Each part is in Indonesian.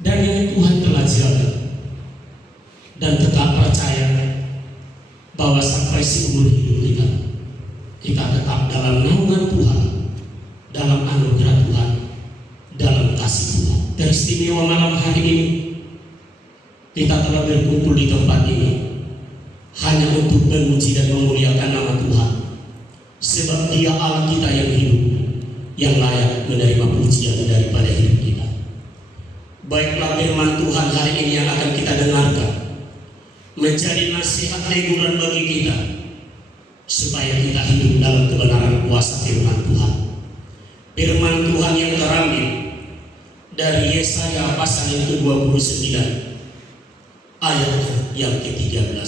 dan yang Tuhan telah jaga, dan tetap percaya bahwa sampai seumur hidup kita tetap dalam naungan Tuhan, dalam anugerah Tuhan, dalam kasih Tuhan. Teristimewa malam hari ini kita telah berkumpul di tempat ini hanya untuk memuji dan memuliakan nama Tuhan, sebab Dia Allah kita yang hidup, yang layak menerima pujian daripada hidup kita. Baiklah firman Tuhan hari ini yang akan kita dengarkan menjadi nasihat teguran bagi kita, supaya kita hidup dalam kebenaran kuasa firman Tuhan. Firman Tuhan yang terambil dari Yesaya pasal yang ke-29 ayat yang ke-13.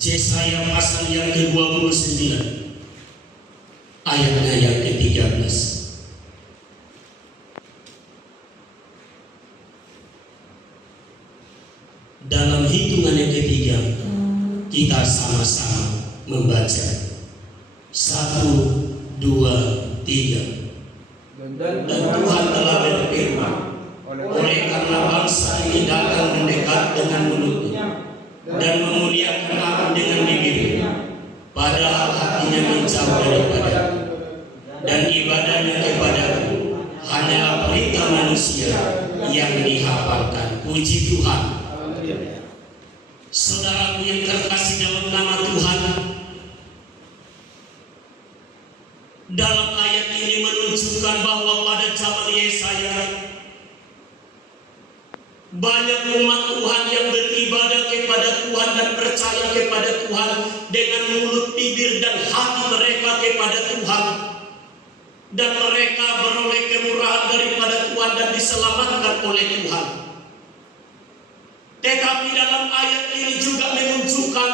Yesaya pasal yang ke-29 ayatnya yang ke-13. Dalam hitungan yang ketiga kita sama-sama membaca. 1, 2, 3. Dan Tuhan telah berfirman, oleh karena bangsa ini datang mendekat dengan mulutnya dan memuliakan aku dengan bibirnya, padahal hatinya menjauh daripada, dan ibadahnya kepadaku hanyalah perintah manusia yang dihafalkan. Puji Tuhan. Saudaraku yang terkasih dalam nama Tuhan, dalam ayat ini menunjukkan bahwa pada zaman Yesaya banyak umat Tuhan yang beribadah kepada Tuhan dan percaya kepada Tuhan dengan mulut, bibir, dan hati mereka kepada Tuhan, dan mereka beroleh kemurahan daripada Tuhan dan diselamatkan oleh Tuhan. Tetapi dalam ayat ini juga menunjukkan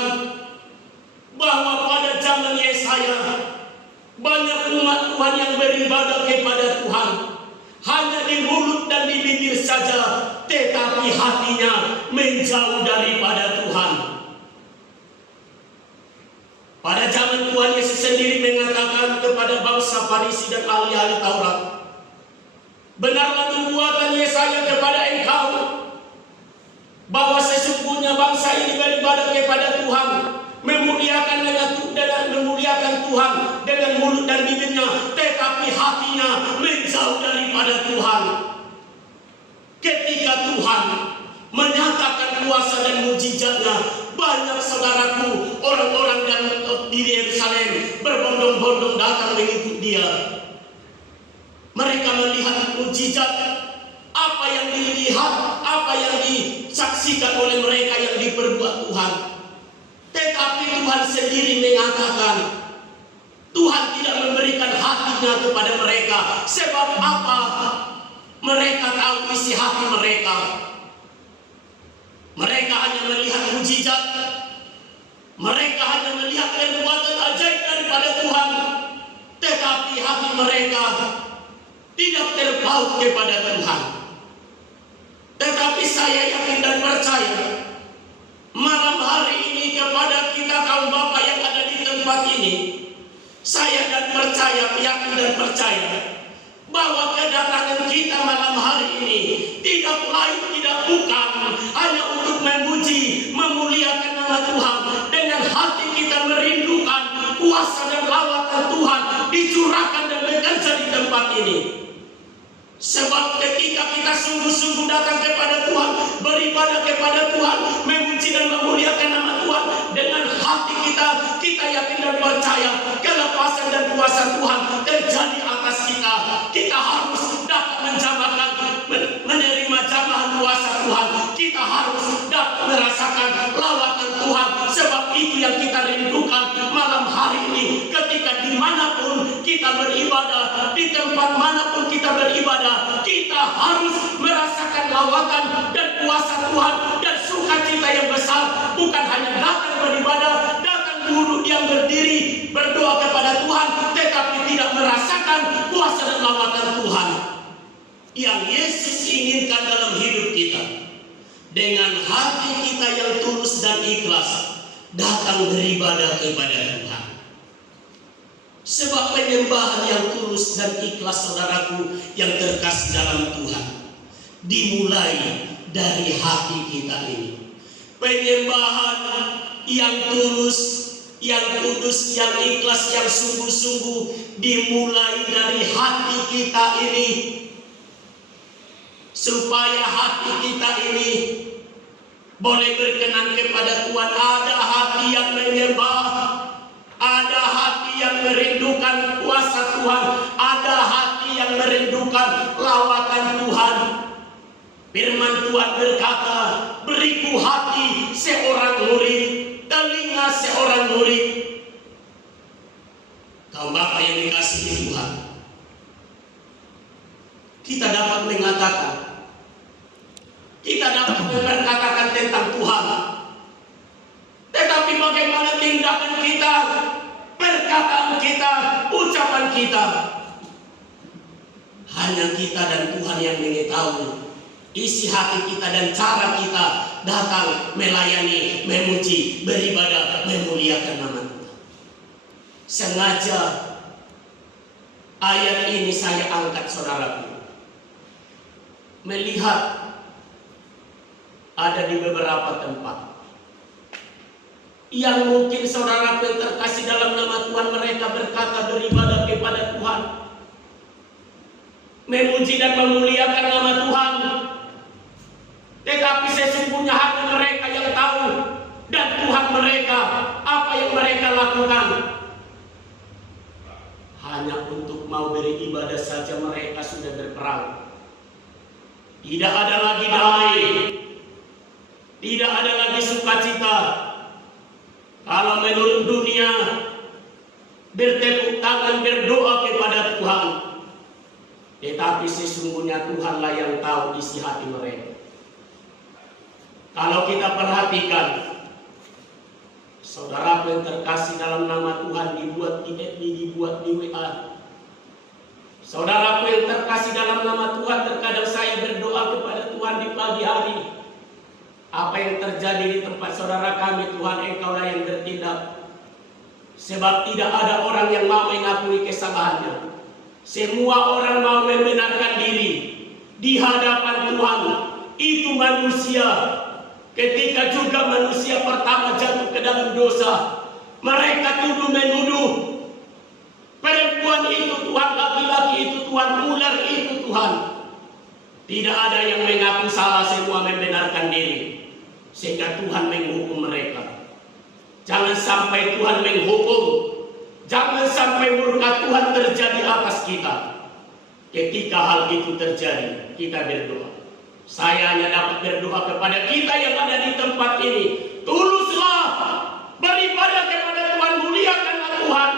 bahwa pada zaman Yesaya banyak umat Tuhan yang beribadah kepada Tuhan hanya di mulut dan di bibir saja, tetapi hatinya menjauh daripada Tuhan. Pada zaman Tuhan Yesus sendiri mengatakan kepada bangsa Farisi dan ahli-ahli Taurat, benarlah nubuatan Yesaya kepada engkau bahwa sesungguhnya bangsa ini beribadah kepada Tuhan, memuliakan Tuhan dengan mulut dan bibirnya, tetapi hatinya menjauh daripada Tuhan. Ketika Tuhan menyatakan kuasa dan mujizatnya, banyak saudaraku, orang-orang di Yerusalem berbondong-bondong datang mengikut Dia. Mereka melihat mujizat, apa yang dilihat, apa yang disaksikan oleh mereka yang diperbuat Tuhan. Tetapi Tuhan sendiri mengatakan, Tuhan tidak memberikan hatinya kepada mereka. Sebab apa? Mereka tahu isi hati mereka. Mereka hanya melihat mujizat, mereka hanya melihat perbuatan ajaib daripada Tuhan, tetapi hati mereka tidak terpaut kepada Tuhan. Tetapi saya yakin dan percaya malam hari ini kepada kita kaum Bapak yang ada di tempat ini, saya dan percaya, yakin dan percaya bahwa kedatangan kita malam hari ini tidak lain tidak bukan hanya untuk memuji, memuliakan nama Tuhan, dengan hati kita merindukan kuasa dan lawatan Tuhan dicurahkan dan bekerja di tempat ini. Sebab ketika kita sungguh-sungguh datang kepada Tuhan, beribadah kepada Tuhan, memuji dan memuliakan nama Tuhan dengan hati kita, kita yakin dan percaya kelepasan dan kuasa Tuhan terjadi atas kita. Kita harus dapat menjamakan, menerima jamahan kuasa Tuhan. Kita harus dapat merasakan lawatan Tuhan. Sebab itu yang kita rindukan malam hari ini. Ketika dimanapun kita beribadah, di tempat manapun kita beribadah, kita harus merasakan lawatan dan kuasa Tuhan dan sukacita yang besar. Bukan hanya datang beribadah, datang duduk diam berdiri berdoa kepada Tuhan, tetapi tidak merasakan kuasa dan lawatan Tuhan yang Yesus inginkan dalam hidup kita. Dengan hati kita yang tulus dan ikhlas datang beribadah kepada Tuhan. Sebab penyembahan yang tulus dan ikhlas saudaraku yang terkasih dalam Tuhan dimulai dari hati kita ini. Penyembahan yang tulus, yang kudus, yang ikhlas, yang sungguh-sungguh dimulai dari hati kita ini. Supaya hati kita ini boleh berkenan kepada Tuhan. Ada hati yang menyembah, ada hati yang merindukan kuasa Tuhan, ada hati yang merindukan lawatan Tuhan. Firman Tuhan berkata, beriku hati seorang murid, telinga seorang murid. Kaum Bapak yang dikasihi Tuhan, kita dapat mengatakan, kita dapat berkatakan tentang Tuhan, tetapi bagaimana tindakan kita, perkataan kita, ucapan kita, hanya kita dan Tuhan yang mengetahui isi hati kita dan cara kita datang melayani, memuji, beribadah, memuliakan nama Tuhan. Sengaja ayat ini saya angkat saudaraku, melihat ada di beberapa tempat yang mungkin saudara yang terkasih dalam nama Tuhan, mereka berkata beribadah kepada Tuhan, memuji dan memuliakan nama Tuhan, tetapi sesungguhnya hanya mereka yang tahu dan Tuhan mereka apa yang mereka lakukan. Hanya untuk mau beribadah saja mereka sudah berperang. Tidak ada lagi damai, tidak ada lagi sukacita. Kalau menurut dunia, bertepuk tangan berdoa kepada Tuhan, tetapi sesungguhnya Tuhanlah yang tahu isi hati mereka. Kalau kita perhatikan, saudara yang terkasih dalam nama Tuhan, dibuat di FB, dibuat di WA. Saudara yang terkasih dalam nama Tuhan, terkadang saya berdoa kepada Tuhan di pagi hari. Apa yang terjadi di tempat saudara kami, Tuhan Engkaulah yang bertindak. Sebab tidak ada orang yang mau mengakui kesalahannya. Semua orang mau membenarkan diri di hadapan Tuhan. Itu manusia. Ketika juga manusia pertama jatuh ke dalam dosa, mereka tuduh menuduh. Perempuan itu Tuhan, laki-laki itu Tuhan, ular itu Tuhan. Tidak ada yang mengaku salah, semua membenarkan diri. Sehingga Tuhan menghukum mereka. Jangan sampai Tuhan menghukum. Jangan sampai murka Tuhan terjadi atas kita. Ketika hal itu terjadi, kita berdoa. Saya hanya dapat berdoa kepada kita yang ada di tempat ini. Tuluslah beribadah kepada Tuhan, muliakanlah Tuhan.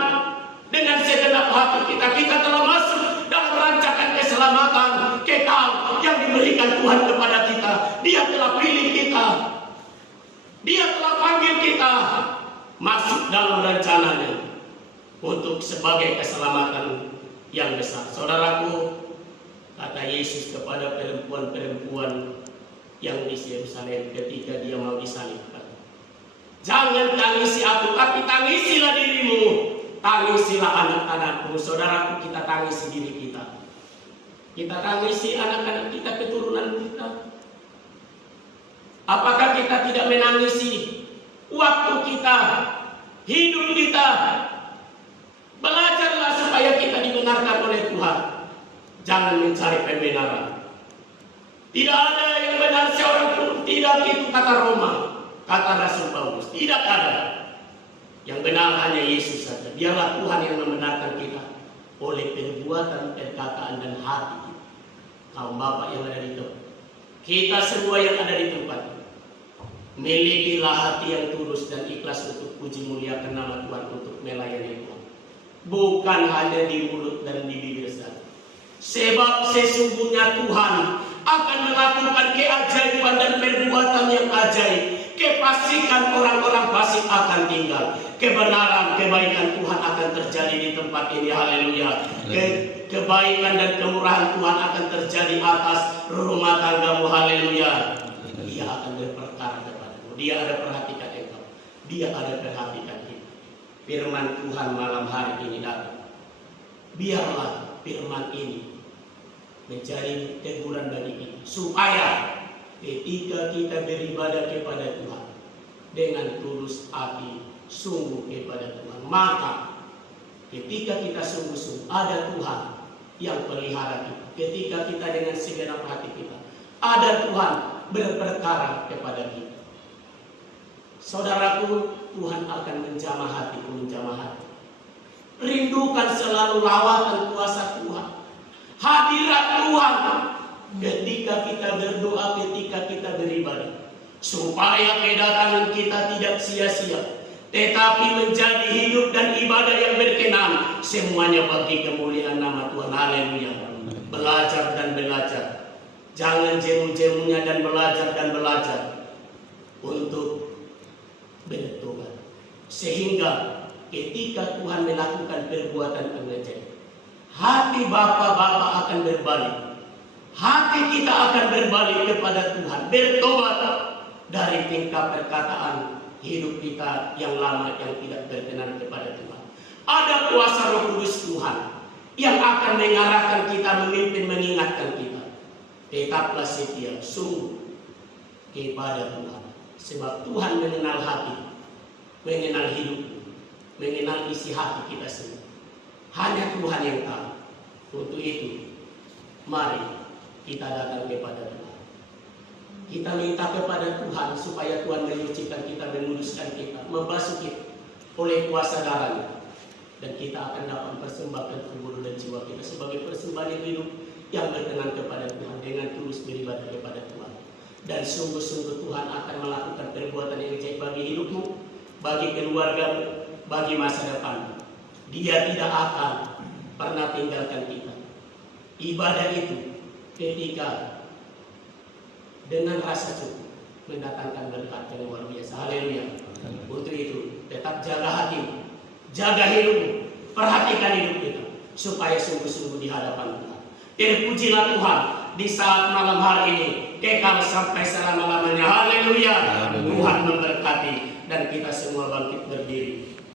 Dengan segenap hati kita, kita telah masuk dalam rancangan keselamatan kekal yang diberikan Tuhan kepada kita. Dia telah pilih kita. Dia telah panggil kita masuk dalam rencananya untuk sebagai keselamatan yang besar. Saudaraku, kata Yesus kepada perempuan-perempuan yang di Yerusalem ketika dia mau disalibkan, jangan tangisi aku, tapi tangisilah dirimu, tangisilah anak-anakmu. Saudaraku, kita tangisi diri kita. Kita tangisi anak-anak kita, keturunan kita. Apakah kita tidak menangisi waktu kita, hidup kita? Belajarlah supaya kita dibenarkan oleh Tuhan. Jangan mencari pembenaran. Tidak ada yang benar seorang pun. Tidak, itu kata Roma, kata Rasul Paulus. Tidak ada. Yang benar hanya Yesus saja. Biarlah Tuhan yang membenarkan kita oleh perbuatan, perkataan, dan hati kita. Kaum Bapak yang ada di tempat, kita semua yang ada di tempat, milikilah hati yang tulus dan ikhlas untuk puji muliakan nama Tuhan, untuk melayani Tuhan. Bukan hanya di mulut dan di bibir saja. Sebab sesungguhnya Tuhan akan melakukan keajaiban dan perbuatan yang ajaib. Kepastikan orang-orang fasik akan tinggal. Kebenaran, kebaikan Tuhan akan terjadi di tempat ini. Haleluya. Kebaikan dan kemurahan Tuhan akan terjadi atas rumah tanggamu. Haleluya. Dia akan berperkara kepadamu. Dia ada perhatikan engkau. Dia ada perhatikan kita. Firman Tuhan malam hari ini datang biarlah firman ini menjadi teguran bagi kita, supaya ketika kita beribadah kepada Tuhan dengan tulus hati, sungguh kepada Tuhan, maka ketika kita sungguh-sungguh ada Tuhan yang pelihara kita, ketika kita dengan segenap hati kita ada Tuhan berperkara kepada kita, saudaraku, Tuhan akan menjamah hatiku, menjamah hati. Rindukan selalu lawatan kuasa Tuhan, hadirat Tuhan ketika kita berdoa, ketika kita beribadah, supaya kedatangan kita tidak sia-sia, tetapi menjadi hidup dan ibadah yang berkenan, semuanya bagi kemuliaan nama Tuhan. Haleluya. Belajar dan belajar, jangan jemu-jemunya, dan belajar untuk bertobat, sehingga ketika Tuhan melakukan perbuatan pengajaran, hati bapak-bapak akan berbalik, hati kita akan berbalik kepada Tuhan, bertobat dari tingkah perkataan hidup kita yang lama yang tidak berkenan kepada Tuhan. Ada kuasa Roh Kudus Tuhan yang akan mengarahkan kita, memimpin, mengingatkan kita. Tetaplah setia, sungguh kepada Tuhan, sebab Tuhan mengenal hati, mengenal hidup, mengenal isi hati kita semua. Hanya Tuhan yang tahu. Untuk itu, mari kita datang kepada Tuhan. Kita minta kepada Tuhan supaya Tuhan menyucikan kita, menguduskan kita, membasuh kita oleh kuasa darahnya. Dan kita akan dapat persembahkan tubuh dan jiwa kita sebagai persembahan yang hidup yang berkenan kepada Tuhan, dengan tulus beribadah kepada Tuhan. Dan sungguh-sungguh Tuhan akan melakukan perbuatan yang baik bagi hidupmu, bagi keluargamu, bagi masa depan. Dia tidak akan pernah tinggalkan kita. Ibadah itu ketika dengan rasa cukup mendatangkan berkat yang luar biasa. Haleluya. Untuk itu tetap jaga hati, jaga hidupmu, perhatikan hidup kita, supaya sungguh-sungguh di hadapan Tuhan. Terpujilah Tuhan di saat malam hari ini, kekal sampai selama-lamanya. Haleluya. Tuhan memberkati, dan kita semua bangkit berdiri.